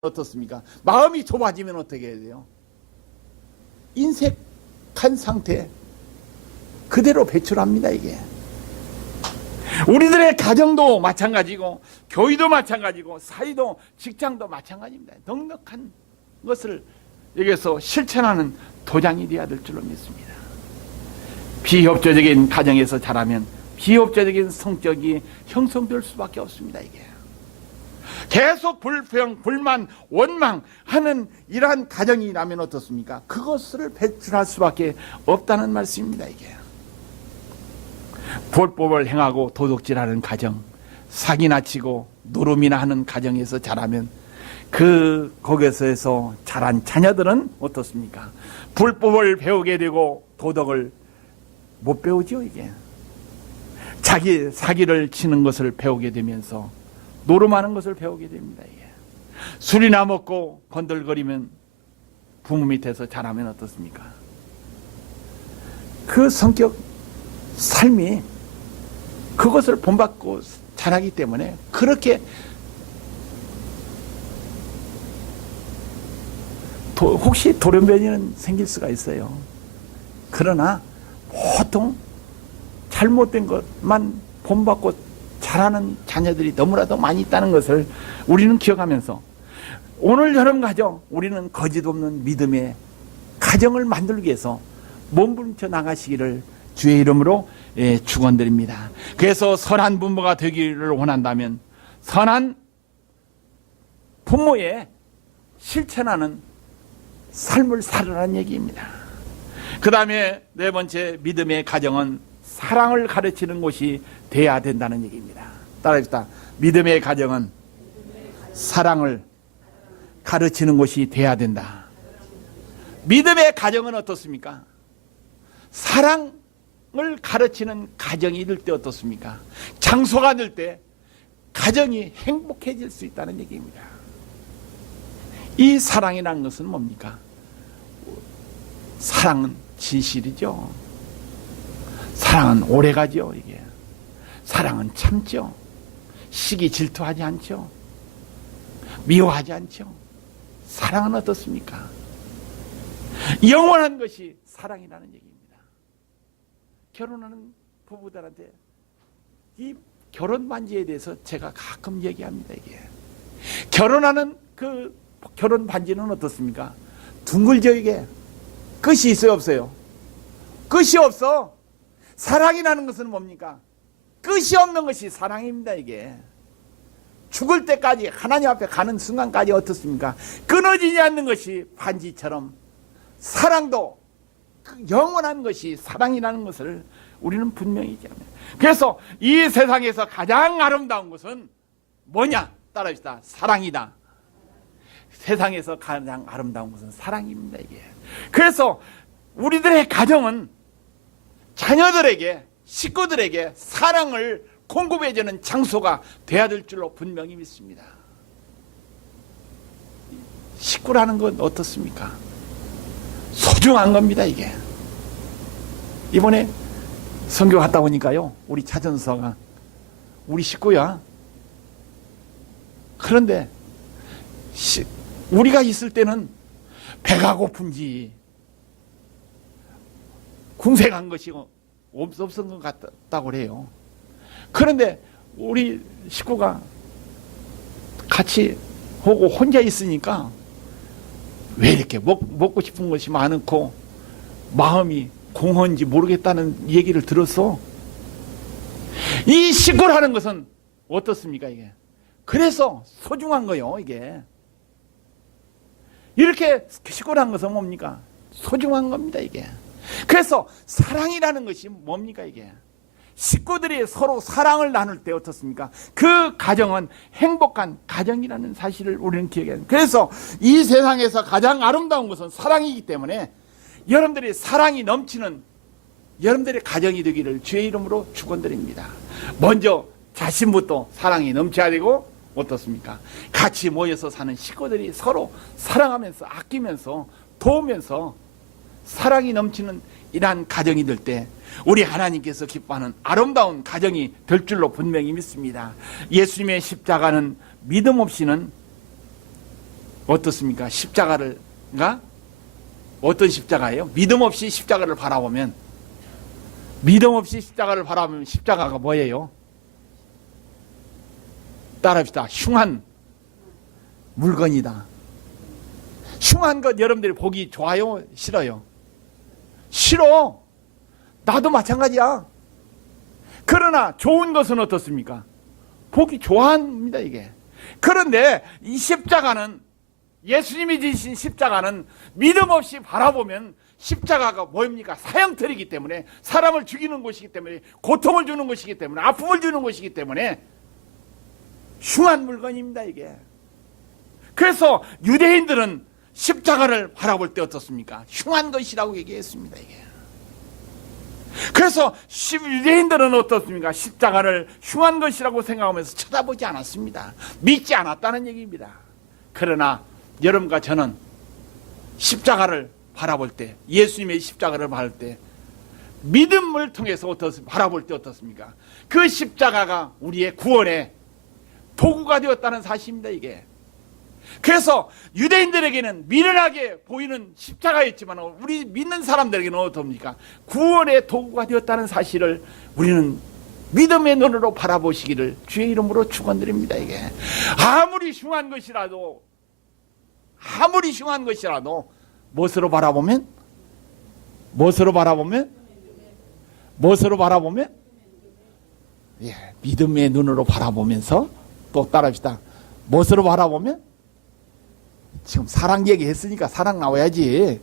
어떻습니까? 마음이 좁아지면 어떻게 해야 돼요? 인색한 상태 그대로 배출합니다. 이게 우리들의 가정도 마찬가지고 교회도 마찬가지고 사회도 직장도 마찬가지입니다. 넉넉한 것을 여기서 실천하는 도장이 되어야 될 줄로 믿습니다. 비협조적인 가정에서 자라면 비협조적인 성격이 형성될 수밖에 없습니다. 이게 계속 불평, 불만, 원망하는 이러한 가정이라면 어떻습니까? 그것을 배출할 수밖에 없다는 말씀입니다. 이게 불법을 행하고 도둑질하는 가정, 사기나 치고 노름이나 하는 가정에서 자라면 거기에서 자란 자녀들은 어떻습니까? 불법을 배우게 되고 도덕을 못 배우죠. 이게 자기 사기를 치는 것을 배우게 되면서 노름하는 것을 배우게 됩니다. 이게 술이나 먹고 건들거리면 부모 밑에서 자라면 어떻습니까? 그 성격 삶이 그것을 본받고 자라기 때문에 그렇게 혹시 돌연변이는 생길 수가 있어요. 그러나 보통 잘못된 것만 본받고 자라는 자녀들이 너무나도 많이 있다는 것을 우리는 기억하면서 오늘 여러분 가정 우리는 거짓 없는 믿음의 가정을 만들기 위해서 몸부림쳐 나가시기를 주의 이름으로 축원드립니다. 그래서 선한 부모가 되기를 원한다면 선한 부모의 실천하는 삶을 살으라는 얘기입니다. 그 다음에 네 번째 믿음의 가정은 사랑을 가르치는 곳이 돼야 된다는 얘기입니다. 따라합시다. 믿음의 가정은 사랑을 가르치는 곳이 돼야 된다. 믿음의 가정은 어떻습니까? 사랑을 가르치는 가정이 될 때 어떻습니까? 장소가 될 때 가정이 행복해질 수 있다는 얘기입니다. 이 사랑이라는 것은 뭡니까? 사랑은 진실이죠. 사랑은 오래가죠. 이게 사랑은 참죠. 시기 질투하지 않죠. 미워하지 않죠. 사랑은 어떻습니까? 영원한 것이 사랑이라는 얘기입니다. 결혼하는 부부들한테 이 결혼 반지에 대해서 제가 가끔 얘기합니다. 이게 결혼하는 그 결혼 반지는 어떻습니까? 둥글죠. 이게 끝이 있어요, 없어요? 끝이 없어. 사랑이라는 것은 뭡니까? 끝이 없는 것이 사랑입니다. 이게 죽을 때까지 하나님 앞에 가는 순간까지 어떻습니까? 끊어지지 않는 것이 반지처럼 사랑도 영원한 것이 사랑이라는 것을 우리는 분명히 얘기합니다. 그래서 이 세상에서 가장 아름다운 것은 뭐냐? 따라합시다. 사랑이다. 세상에서 가장 아름다운 것은 사랑입니다. 이게 그래서 우리들의 가정은 자녀들에게 식구들에게 사랑을 공급해주는 장소가 돼야 될 줄로 분명히 믿습니다. 식구라는 건 어떻습니까? 소중한 겁니다. 이게 이번에 선교 갔다 오니까요 우리 차전서가 우리 식구야. 그런데 우리가 있을 때는 배가 고픈지 궁색한 것이 없었던 것 같다고 그래요. 그런데 우리 식구가 같이 오고 혼자 있으니까 왜 이렇게 먹고 싶은 것이 많고 마음이 공허한지 모르겠다는 얘기를 들었어. 이 식구라는 것은 어떻습니까? 이게 그래서 소중한 거요. 이게 이렇게 식구라는 것은 뭡니까? 소중한 겁니다. 이게 그래서 사랑이라는 것이 뭡니까? 이게 식구들이 서로 사랑을 나눌 때 어떻습니까? 그 가정은 행복한 가정이라는 사실을 우리는 기억해야 합니다. 그래서 이 세상에서 가장 아름다운 것은 사랑이기 때문에 여러분들이 사랑이 넘치는 여러분들의 가정이 되기를 주의 이름으로 축원드립니다. 먼저 자신부터 사랑이 넘쳐야 되고 어떻습니까? 같이 모여서 사는 식구들이 서로 사랑하면서 아끼면서 도우면서 사랑이 넘치는 이러한 가정이 될 때 우리 하나님께서 기뻐하는 아름다운 가정이 될 줄로 분명히 믿습니다. 예수님의 십자가는 믿음 없이는 어떻습니까? 십자가가 어떤 십자가예요? 믿음 없이 십자가를 바라보면, 믿음 없이 십자가를 바라보면 십자가가 뭐예요? 따라합시다. 흉한 물건이다. 흉한 것 여러분들이 보기 좋아요? 싫어요? 싫어. 나도 마찬가지야. 그러나 좋은 것은 어떻습니까? 보기 좋아합니다, 이게. 그런데 이 십자가는, 예수님이 지신 십자가는 믿음 없이 바라보면 십자가가 뭡니까? 사형틀이기 때문에, 사람을 죽이는 것이기 때문에, 고통을 주는 것이기 때문에, 아픔을 주는 것이기 때문에 흉한 물건입니다, 이게. 그래서 유대인들은 십자가를 바라볼 때 어떻습니까? 흉한 것이라고 얘기했습니다, 이게. 그래서 유대인들은 어떻습니까? 십자가를 흉한 것이라고 생각하면서 쳐다보지 않았습니다. 믿지 않았다는 얘기입니다. 그러나 여러분과 저는 십자가를 바라볼 때, 예수님의 십자가를 바라볼 때, 믿음을 통해서 바라볼 때 어떻습니까? 그 십자가가 우리의 구원의 도구가 되었다는 사실입니다, 이게. 그래서 유대인들에게는 미련하게 보이는 십자가였지만 우리 믿는 사람들에게는 어떻습니까? 구원의 도구가 되었다는 사실을 우리는 믿음의 눈으로 바라보시기를 주의 이름으로 축원드립니다. 이게 아무리 흉한 것이라도 무엇으로 바라보면 예, 믿음의 눈으로 바라보면서, 또 따라합시다. 무엇으로 바라보면? 지금 사랑 얘기했으니까 사랑 나와야지.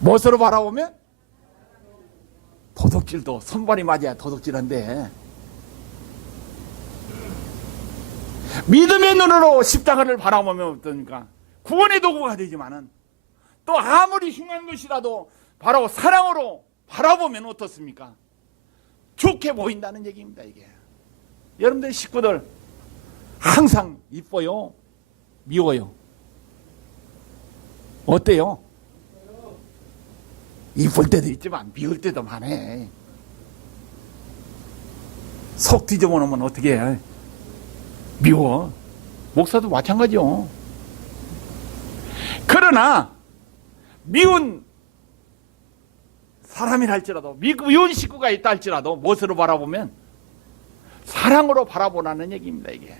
무엇으로 바라보면? 도둑질도 손발이 맞아야 도둑질한데, 믿음의 눈으로 십자가를 바라보면 어떻습니까? 구원의 도구가 되지만은, 또 아무리 흉한 것이라도 바로 사랑으로 바라보면 어떻습니까? 좋게 보인다는 얘기입니다, 이게. 여러분들 식구들 항상 이뻐요? 미워요? 어때요? 이쁠 때도 있지만 미울 때도 많아. 속 뒤집어 놓으면 어떻게 해? 미워. 목사도 마찬가지요. 그러나 미운 사람이라 할지라도, 미운 식구가 있다 할지라도 무엇으로 바라보면? 사랑으로 바라보라는 얘기입니다, 이게.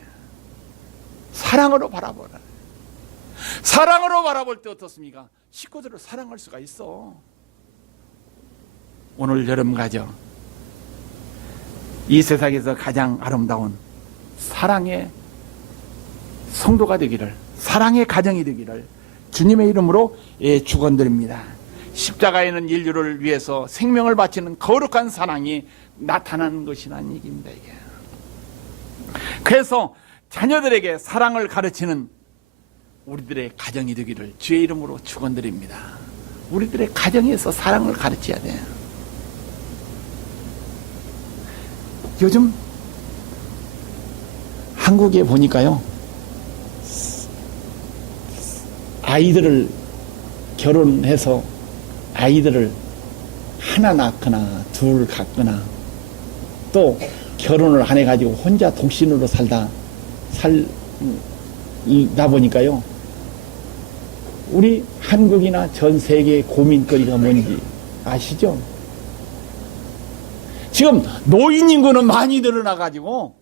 사랑으로 바라보라. 사랑으로 바라볼 때 어떻습니까? 식구들을 사랑할 수가 있어. 오늘 여러분 가정, 이 세상에서 가장 아름다운 사랑의 성도가 되기를, 사랑의 가정이 되기를 주님의 이름으로 축원드립니다. 십자가에는 인류를 위해서 생명을 바치는 거룩한 사랑이 나타나는 것이라는 얘기입니다, 이게. 그래서 자녀들에게 사랑을 가르치는 우리들의 가정이 되기를 주의 이름으로 축원드립니다. 우리들의 가정에서 사랑을 가르쳐야 돼요. 요즘 한국에 보니까요, 아이들을 결혼해서 아이들을 하나 낳거나 둘 갖거나, 또 결혼을 안 해가지고 혼자 독신으로 살다 보니까요, 우리 한국이나 전 세계의 고민거리가 뭔지 아시죠? 지금 노인 인구는 많이 늘어나가지고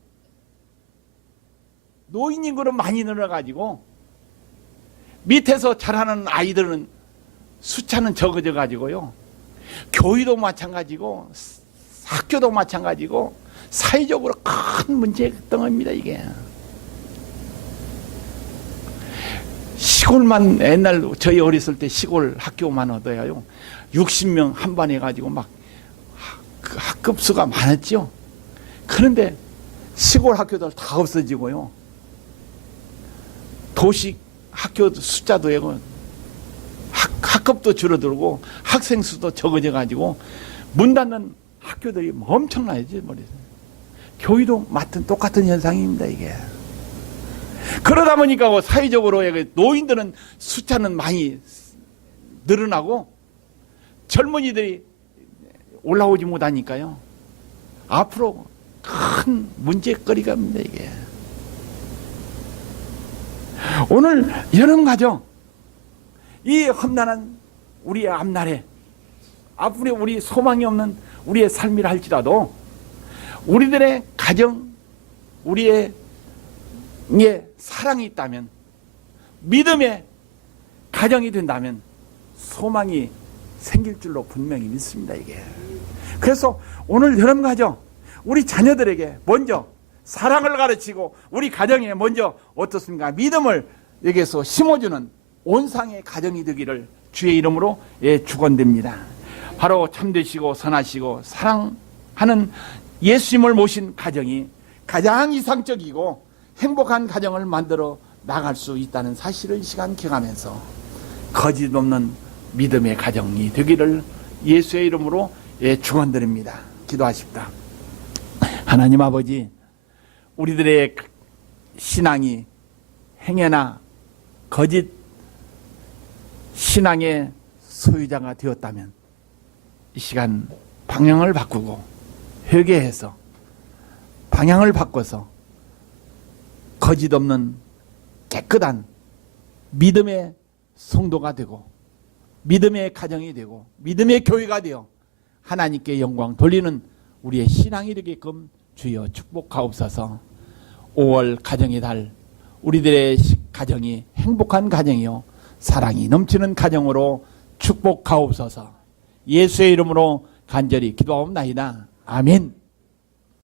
밑에서 자라는 아이들은 숫자는 적어져 가지고요, 교회도 마찬가지고 학교도 마찬가지고 사회적으로 큰 문제덩어리입니다, 이게. 시골만, 옛날 저희 어렸을 때 시골 학교만 얻어야요 60명 한 반 해가지고 막 학급수가 많았죠. 그런데 시골 학교들 다 없어지고요, 도시 학교 숫자도 학급도 줄어들고 학생 수도 적어져 가지고 문 닫는 학교들이 엄청나야지. 교회도 같은 똑같은 현상입니다, 이게. 그러다 보니까 사회적으로 노인들은 숫자는 많이 늘어나고 젊은이들이 올라오지 못하니까요, 앞으로 큰 문제거리가 입니다, 이게. 오늘 여름 가정, 이 험난한 우리의 앞날에 앞으로 우리 소망이 없는 우리의 삶이라 할지라도 우리들의 가정, 우리의 사랑이 있다면, 믿음의 가정이 된다면 소망이 생길 줄로 분명히 믿습니다. 이게. 그래서 오늘 여름 가정, 우리 자녀들에게 먼저 사랑을 가르치고 우리 가정에 먼저 어떻습니까? 믿음을 여기에서 심어주는 온상의 가정이 되기를 주의 이름으로 축원드립니다. 바로 참되시고 선하시고 사랑하는 예수님을 모신 가정이 가장 이상적이고 행복한 가정을 만들어 나갈 수 있다는 사실을 이 시간 기억하면서 거짓 없는 믿음의 가정이 되기를 예수의 이름으로 축원드립니다. 기도하십니다. 하나님 아버지, 우리들의 신앙이 행여나 거짓 신앙의 소유자가 되었다면 이 시간 방향을 바꾸고 회개해서 방향을 바꿔서 거짓 없는 깨끗한 믿음의 성도가 되고 믿음의 가정이 되고 믿음의 교회가 되어 하나님께 영광 돌리는 우리의 신앙이 되게끔 주여 축복하옵소서. 5월 가정의 달, 우리들의 가정이 행복한 가정이요 사랑이 넘치는 가정으로 축복하옵소서. 예수의 이름으로 간절히 기도하옵나이다. 아멘.